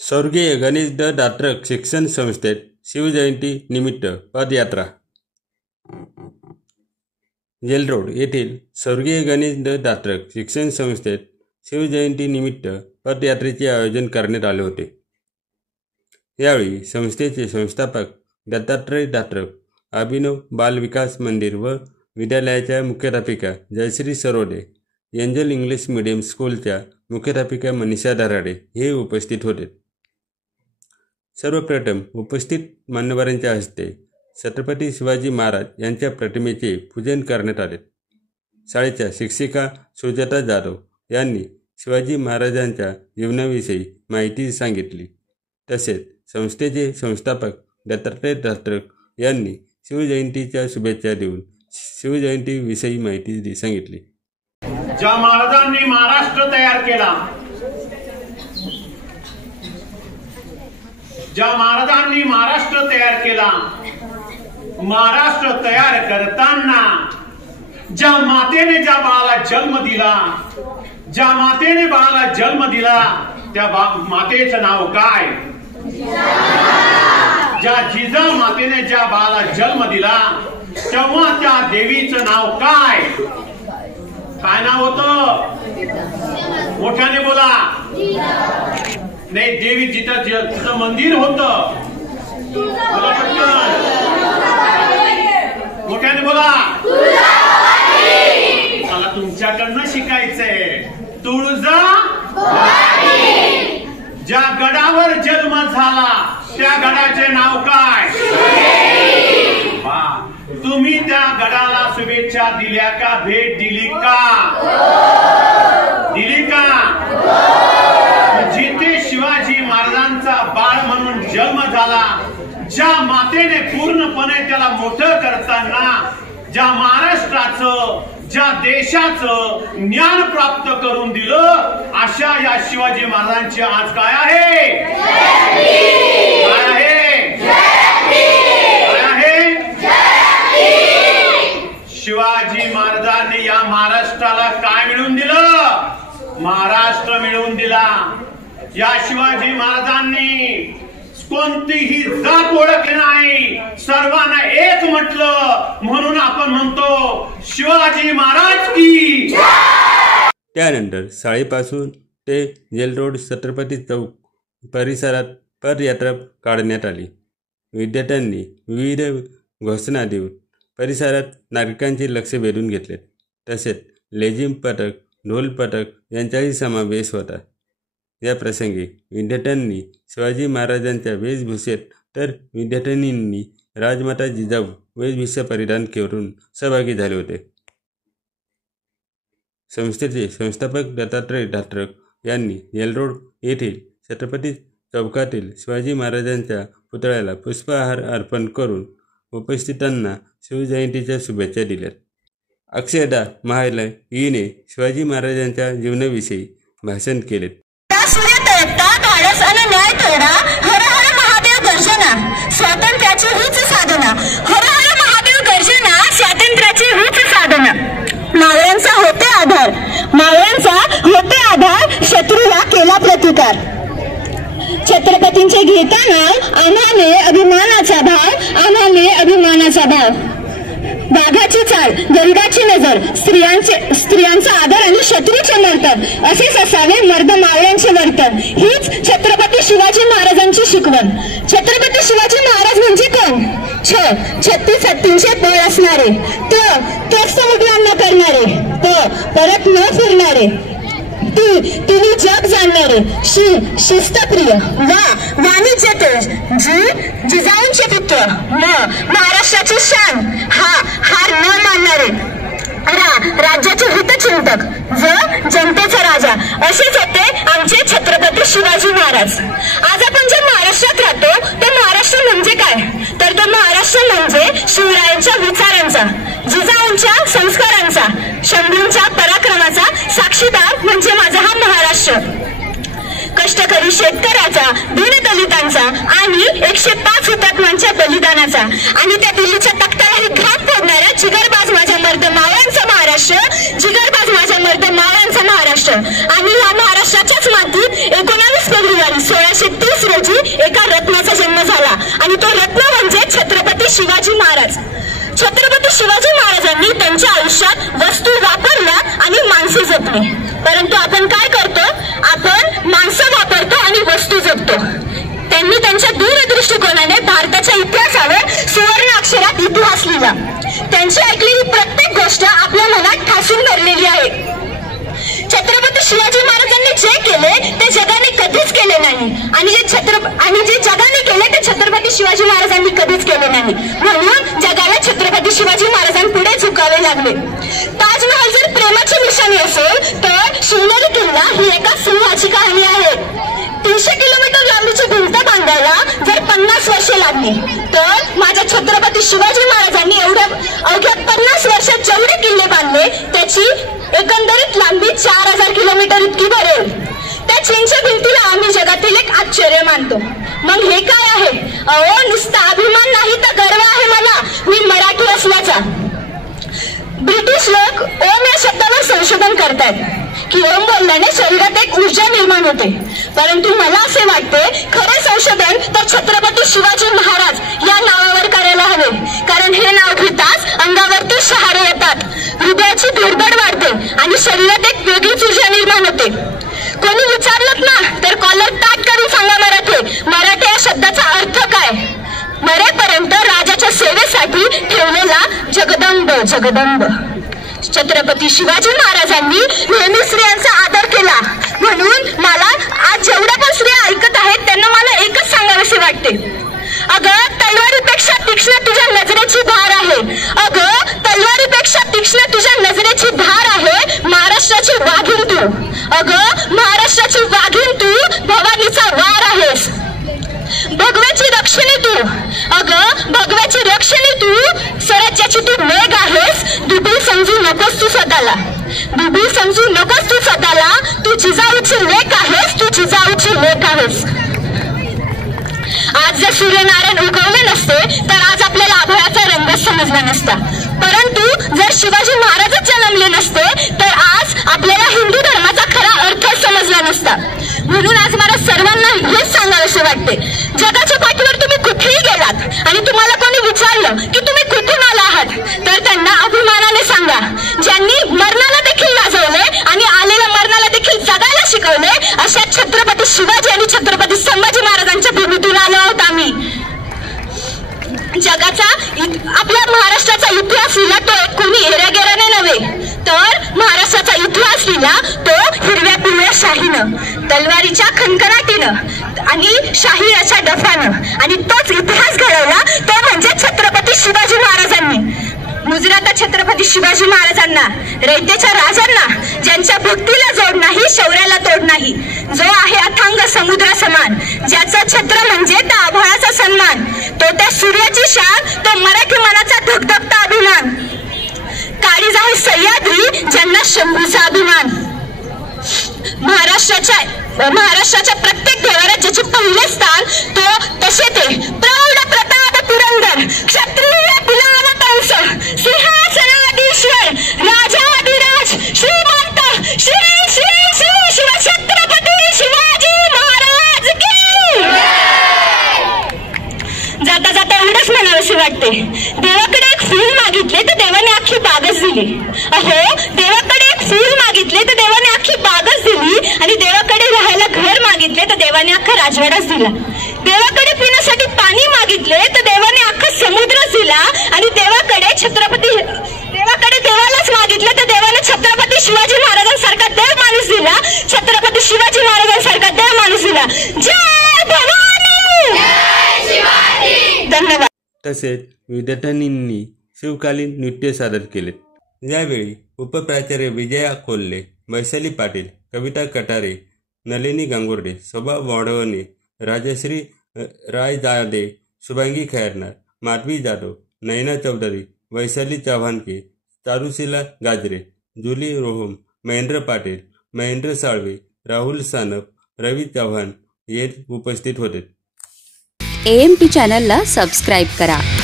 स्वर्गीय गणेश द दात्रक शिक्षण संस्थेत शिवजयंती निमित्त पदयात्रा। जेलरोड येथील स्वर्गीय गणेश द दात्रक शिक्षण संस्थेत शिवजयंती निमित्त पदयात्रेचे आयोजन करण्यात आले होते। यावेळी संस्थेचे संस्थापक दत्तात्रय दात्रक, अभिनव बाल विकास मंदिर व विद्यालयाच्या मुख्याध्यापिका Jayashree Sarode, Angel English Medium स्कूलच्या मुख्याध्यापिका मनीषा दराडे हे उपस्थित होते। सर्वप्रथम उपस्थित मान्यवरांच्या हस्ते छत्रपती शिवाजी महाराज यांच्या प्रतिमेचे पूजन करण्यात आले। शाळेच्या शिक्षिका सुजाता जाधव यांनी शिवाजी महाराजांच्या जीवनाविषयी माहिती सांगितली। तसेच संस्थेचे संस्थापक दत्तात्रय दात्रक यांनी शिवजयंतीच्या शुभेच्छा देऊन शिवजयंतीविषयी माहिती सांगितली। ज्या महाराजांनी महाराष्ट्र तयार केला, ज्या महाराजांनी महाराष्ट्र तयार केला, महाराष्ट्र तयार करताना ज्या मातेने ज्या बाळाला जन्म दिला, ज्या मातेने बाळाला जन्म दिला त्या मातेचं नाव काय? ज्या जिजा मातेने ज्या बाळाला जन्म दिला तेव्हा त्या देवीचं नाव काय? काय नाव होतं? मोठ्याने बोला। नाही, देवी जिथं मंदिर होतं, बोला पटकन, मोठ्याने बोला। मला तुमच्याकडनं शिकायचंय। तुळजाभवानी। ज्या गडावर जन्म झाला त्या गडाचे नाव काय? तुम्ही त्या गडाला शुभेच्छा दिल्या का? भेट दिली का? दिली का? जिथे शिवाजी महाराजांचा बाळ म्हणून जन्म झाला, ज्या मातेने पूर्णपणे त्याला मोठं करताना ज्या महाराष्ट्राचं, ज्या देशाचं ज्ञान प्राप्त करून दिलं, अशा या शिवाजी महाराजांची आज काय आहे? काय आहे? काय आहे? शिवाजी महाराजांनी या महाराष्ट्राला काय मिळवून दिलं? महाराष्ट्र मिळवून दिला। या शिवाजी महाराजांनी कोणतीही जात ओळखली नाही, सर्वांना एक म्हटलं, म्हणून आपण म्हणतो शिवाजी महाराज की। त्यानंतर शाळेपासून ते जेलरोड छत्रपती चौक परिसरात पदयात्रा काढण्यात आली। विद्यार्थ्यांनी विविध घोषणा देऊन परिसरात नागरिकांचे लक्ष वेधून घेतले। तसेच लेझिम पथक, ढोल पथक यांचाही समावेश होता। या प्रसंगी विद्यार्थ्यांनी शिवाजी महाराजांच्या वेशभूषेत तर विद्यार्थिनींनी राजमाता जिजाऊ वेशभूषा परिधान करून सहभागी झाले होते। संस्थेचे संस्थापक दत्तात्रय दात्रक यांनी जेलरोड येथील छत्रपती चौकातील शिवाजी महाराजांच्या पुतळ्याला पुष्पहार अर्पण करून उपस्थितांना शिवजयंतीच्या शुभेच्छा दिल्या। अक्षयदा महाले हिने शिवाजी महाराजांच्या जीवनाविषयी भाषण केले। धाडस आणि न्याय तोडा, हर हर महादेव गर्जना, स्वातंत्र्याची हीच साधना, हर हर महादेव गर्जना, स्वातंत्र्याची हीच साधना। मावळ्यांचा होते आधार, मावळ्यांचा होते आधार, शत्रूला केला प्रतिकार। छत्रपतींचे घेताना आम्हाने अभिमानाचा भाव, आम्हाने अभिमानाचा भाव। वाघाची चाल, गरुडाची नजर, स्त्रियांचा आदर आणि शत्रूचे मर्तन, असेच असावे मर्द मावळ्यांचे वर्तन। हीच छत्रपती शिवाजी महाराजांची शिकवण। छत्रपती शिवाजी महाराज म्हणजे कोण? 36 हत्तींचे बळ असणारे, तेच समुद्रांना करणारे, परत न फिरणारे, तिन्ही जग जाणणारे, शिस्तप्रिय, वाणिज्य तेज, जिजाऊंचे पुत्र, महाराष्ट्राची शान, हार न मानणारे, राज्याचे हितचिंतक, जनतेचा राजा, असेच होते आमचे छत्रपती शिवाजी महाराज। आज आपण जे महाराष्ट्रात राहतो ते महाराष्ट्र म्हणजे काय? तर तो महाराष्ट्र म्हणजे शिवरायांच्या विचारांचा, जिजाऊंच्या संस्कारांचा, शंभूंच्या पराक्रमाचा साक्षीदार म्हणजे माझा हा महाराष्ट्र। कष्टकरी शेतकऱ्याचा, दीनदलितांचा आणि 105 हुतात्म्यांच्या बलिदानाचा आणि त्या दिल्लीच्या तख्तालाही घात फोडणाऱ्या जिगरबाज माझ्या मर्द मावळ्यांचा महाराष्ट्र, जिगरबाज माझ्या मर्द मावळ्यांचा महाराष्ट्र। आणि या महाराष्ट्राच्याच मातीत 19 फेब्रुवारी 1630 ऐवजी एका रत्नाचा जन्म झाला आणि तो रत्न म्हणजे छत्रपती शिवाजी महाराज. छत्रपती शिवाजी महाराजांनी त्यांच्या आयुष्यात वस्तू वापरल्या आणि माणसे जपली. परंतु आपण काय करतो? आपण माणसं वापरतो आणि वस्तू जपतो. त्यांनी त्यांच्या दूरदृष्टिकोनाने भारताच्या इतिहासावर सुवर्ण अक्षरात इतिहास लिहिला. त्यांची ऐकलेली प्रत्येक गोष्ट आपल्या मनात ठासून धरलेली आहे. छत्रपती शिवाजी महाराजांनी जे केले ते जगाने कधीच केले नाही आणि जे जगाने केले ते छत्रपती शिवाजी महाराजांनी कधीच केले नाही. म्हणून जगाला छत्रपती शिवाजी महाराजांपुढे झुकावे लागले. ताजमहल जर प्रेमाची निशाणी असेल तर शिवनेरी किल्ला ही एका सिंहाची कहाणी आहे. 300 किलोमीटर लांबीची भिंत बांधायला जर 50 वर्षे लागली तर माझ्या छत्रपती शिवाजी महाराजांनी अवघ्या 50 वर्षात जेवढे किल्ले बांधले त्याची एकंदरीत लांबी 4000 किलोमीटर इतकी भरेल. त्या चीनच्या भिंतीला आम्ही जगातील एक आश्चर्य मानतो. मग हे काय आहे? अहो, नुसता अभिमान नाही तर गर्व आहे मला मी मराठी असल्याचा. ब्रिटिश लोक ओम या शब्दावर संशोधन करतायत की ओम बोलल्याने शरीरात एक ऊर्जा निर्माण होते. परंतु मला असे वाटते खरे संशोधन तर छत्रपती शिवाजी महाराज या नावावर करायला हवे. कारण हे नाव घेताच अंगावरती शहारे येतात, हृदयाची धडधड वाढते आणि शरीरात एक वेगळीच ऊर्जा निर्माण होते. कोणी विचारलं ना तर कॉलर ताट करून सांगा मराठी या शब्दाचा अर्थ काय? मरेपर्यंत राजाच्या सेवेसाठी ठेवलेला जगदंब. छत्रपती शिवाजी महाराजांनी नेहमी स्त्रियांचा आदर केला. म्हणून मला आज जेवढ्या पण स्त्रिया ऐकत आहेत त्यांना मला एकच सांगावेसे वाटते. अगं, तलवारीपेक्षा तीक्ष्ण तुझ्या नजरेची धार आहे. अगं, तलवारीपेक्षा तीक्ष्ण तुझ्या नजरेची धार आहे महाराष्ट्राची वाघीण तू. अगं, महाराष्ट्राची वाघीण तू भवानीचा वार आहेस. भगव्याची रक्षणी तू. अगं, भगव्याची रक्षणी तू स्वराज्याची तू मेघ आहेस. दुबी समजू नकोस तू स्वतःला. तू जिजाऊची लेक आहेस. आज जर सूर्यनारायण उगवले नसते तर आज आपल्याला आभाळाचा रंग समजला नसता. परंतु जर शिवाजी महाराजच जन्मले नसते तर आज आपल्याला हिंदू धर्माचा खरा अर्थ समजला नसता. म्हणून आज मला सर्वांना हेच सांगावेसे वाटते, जगाच्या पाठीवर तुम्ही कुठेही गेलात आणि तुम्हाला कोणी विचारलं की तुम्ही कुठून आला आहात तर त्यांना अभिमानाने सांगा, ज्यांनी मरणाला देखील लाजवले आणि आलेल्या मरणाला देखील जगायला शिकवले अशा छत्रपती शिवाजी आणि छत्रपती संभाजी महाराजांच्या भूमीतून आलो आहोत आम्ही. जगाचा आपल्या महाराष्ट्राचा इतिहास लिहिला तो कोणी हेऱ्यागेऱ्याने नव्हे तर महाराष्ट्राचा इतिहास लिहिला तो हिरव्या पिवळ्या शाहीनं, तलवारीच्या खणखणाटीनं आणि शाहीच्या डफानं. आणि तोच इतिहास घडवला तो म्हणजे छत्रपती शिवाजी महाराजांनी. मुजराता छत्रपती शिवाजी महाराजांना, रयतेच्या राजांना, ज्यांच्या भक्तीला जोड नाही, शौर्याला तोड नाही, जो आहे अथांग समुद्र समान, ज्याचं छत्र म्हणजे त्या आभाळाचा सन्मान, तो त्या सूर्याची शान, तो मराठी मनाचा धगधगता अभिमान, काळीज आहे सह्याद्री ज्यांना शंभूचा अभिमान. महाराष्ट्राच्या प्रत्येक देवाऱ्यात ज्याचे पहिले स्थान तो तसे ते प्रौढ प्रताप पुरंदर क्षत्रिय बिलावत अंश सिंहासनाधीश्वर राजाधिराज श्रीमंत श्री श्री श्री शिव छत्रपती शिवाजी महाराज की. जाता जाता एवढंच म्हणावंसे वाटते, देवाकडे एक फूल मागितले तर देवाने अख्खी बागच दिली. अहो, देवाकडे एक फूल मागितले तर देवाने अख्खी बागच दिली आणि देवाकडे राहायला घर मागितले तर देवाने अख्खा राजवाडाच दिला. देवाकडे पिण्यासाठी पाणी मागितले तर देवाने अख्खा समुद्रच दिला आणि देवालाच मागितले तर देवाने छत्रपती शिवाजी महाराजांसारखा देव माणूस दिला. छत्रपती शिवाजी महाराजांसारखा देव माणूस दिला. जय भवानी. धन्यवाद. तसेच विद्यार्थ्यांनी शिवकालीन नृत्य सादर केले. यावेळी उपप्राचार्य विजया कोल्हे, वैशाली पाटील, कविता कटारे, नलिनी गांगुर्डे, शोभा वाढवणे, राजश्री रायजादे, शुभांगी खैरनार, माधवी जाधव, नैना चौधरी, वैशाली चव्हाणके, चारुशिला गाजरे, जुली रोहम, महेंद्र पाटील, महेंद्र साळवे, राहुल सानप, रवी चव्हाण हे उपस्थित होते. AMT चॅनलला सबस्क्राईब करा.